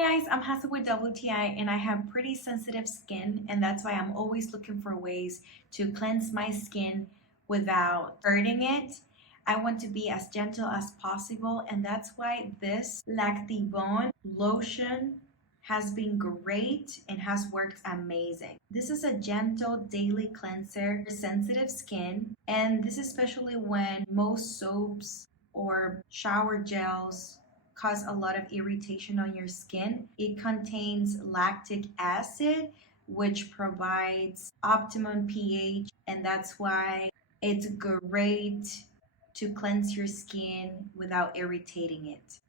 guys, I'm Hasa with WTI and I have pretty sensitive skin, and that's why I'm always looking for ways to cleanse my skin without hurting it. I want to be as gentle as possible, and that's why this Lactibon Lotion has been great and has worked amazing. This is a gentle daily cleanser for sensitive skin, and this is especially when most soaps or shower gels cause a lot of irritation on your skin. It contains lactic acid, which provides optimum pH, and that's why it's great to cleanse your skin without irritating it.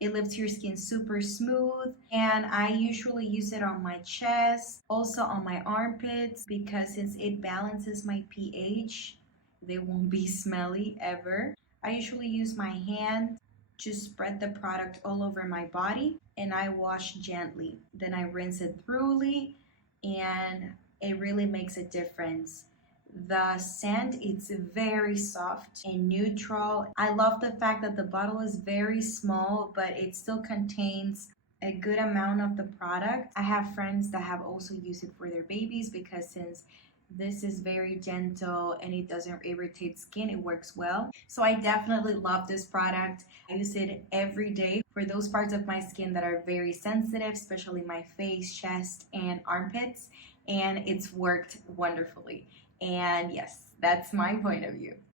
It leaves your skin super smooth, and I usually use it on my chest, also on my armpits, because since it balances my pH, they won't be smelly ever. I usually use my hand to spread the product all over my body, and I wash gently. Then I rinse it thoroughly, and it really makes a difference. The scent, it's very soft and neutral. I love the fact that the bottle is very small, but it still contains a good amount of the product. I have friends that have also used it for their babies because since this is very gentle and it doesn't irritate skin, it works well. So I definitely love this product. I use it every day for those parts of my skin that are very sensitive, especially my face, chest, and armpits, and it's worked wonderfully. And yes, that's my point of view.